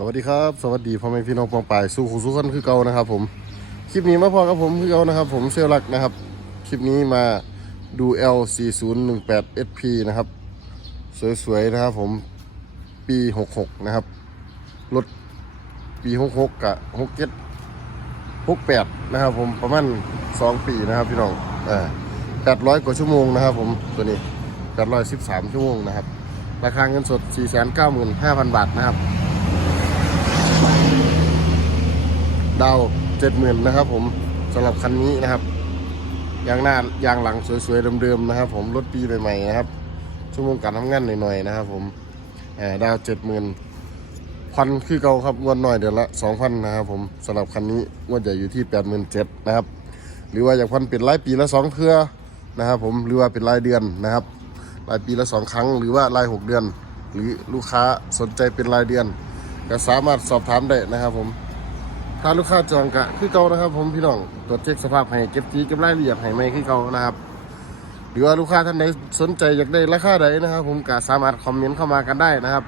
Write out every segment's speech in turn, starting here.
สวัสดีครับ สวัสดีพ่อแม่พี่น้องปองปายสู้ขู่สู้คนคือเก่านะครับ ผมคลิปนี้มาพอกับผมคือเก่านะครับ ผมเซลลักนะครับคลิปนี้มาดู L4018 SP นะครับ สวยๆนะครับ ผมปี 66 นะครับรถปี 66กับ67 68 นะครับ ผมประมาณ 2 ปีนะครับพี่น้องอ่า800 กว่าชั่วโมงนะครับ ผมตัวนี้ 813 ชั่วโมงนะครับราคาเงินสด 495,000 บาทนะครับ ดาวเจ็ดหมื่นนะครับผมสำหรับคันนี้นะครับยางหน้ายางหลังสวยๆเดิมๆนะครับ ผมรถปีใหม่ๆนะครับชั่วโมงการทำงานหน่อยๆนะครับ ผมดาวเจ็ดหมื่นพันคือเก่าครับงวดหน่อยเดือนละสองพันนะครับ ผมสำหรับคันนี้งวดใหญ่อยู่ที่แปดหมื่นเจ็ดนะครับ หรือว่าอยากพันเป็นรายปีละสองเทื่อนะครับผมหรือว่าเป็นรายเดือนนะครับรายปีละสองครั้ง หรือว่ารายหกเดือน หรือลูกค้าสนใจเป็นรายเดือน ก็สามารถสอบถามได้นะครับผม ถ้าลูกค้าจองกะคือเก่านะครับ ผมพี่น้องตรวจเช็คสภาพให้เก็บจีเก็บรายละเอียดให้ไม่คือเก่านะครับ หรือว่าลูกค้าท่านใดสนใจอยากได้ราคาใดนะครับ ผมก็สามารถคอมเมนต์เข้ามากันได้นะครับ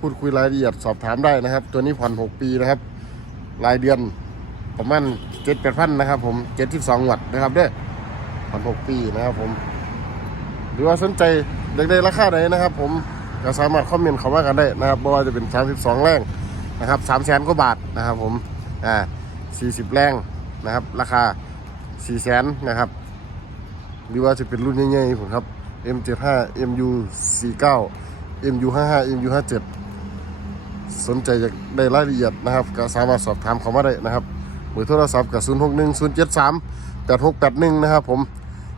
พูดคุยรายละเอียดสอบถามได้นะครับ ตัวนี้ผ่อน 6 ปีนะครับ รายเดือนประมาณเจ็ดแปดพันนะครับ ผมเจ็ดที่สองวัตต์นะครับเด้อผ่อน 6 ปีนะครับ ผม หรือว่าสนใจอยากได้ราคาใดนะครับ ผมก็สามารถคอมเมนต์เข้ามากันได้นะครับไม่ว่าจะเป็น 32 แรงนะครับ3แสนกว่าบาทนะครับผม อ่า40 แรงนะครับ ราคา 4 แสนนะครับหรือว่าจะเป็นรุ่นใหญ่ๆผมครับ M75 MU49 MU55 MU57 สนใจอยากได้รายละเอียดนะครับ ก็สามารถสอบถามเขามาได้นะครับเบอร์โทรศัพท์กับ 061 073 8681 นะครับผม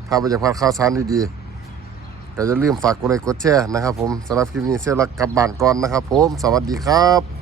ถ้าไปอยากพลาดข่าวสารดีๆก็อย่าลืมฝากกดไลค์กดแชร์นะครับผมสำหรับคลิปนี้เซลลักกลับบ้านก่อนนะครับผม สวัสดีครับ